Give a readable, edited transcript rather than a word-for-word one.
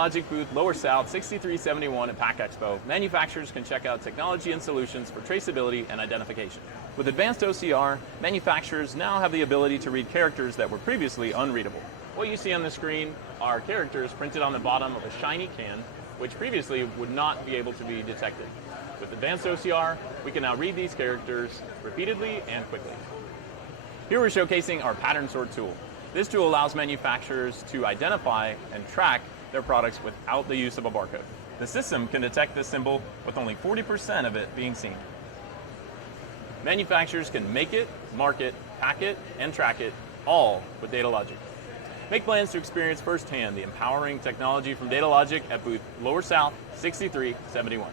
Datalogic booth Lower South 6371 at PAC EXPO, manufacturers can check out technology and solutions for traceability and identification. With advanced OCR, manufacturers now have the ability to read characters that were previously unreadable. What you see on the screen are characters printed on the bottom of a shiny can, which previously would not be able to be detected. With advanced OCR, we can now read these characters repeatedly and quickly. Here we're showcasing our pattern sort tool. This tool allows manufacturers to identify and track their products without the use of a barcode. The system can detect this symbol with only 40% of it being seen. Manufacturers can make it, mark it, pack it, and track it, all with Datalogic. Make plans to experience firsthand the empowering technology from Datalogic at booth Lower South 6371.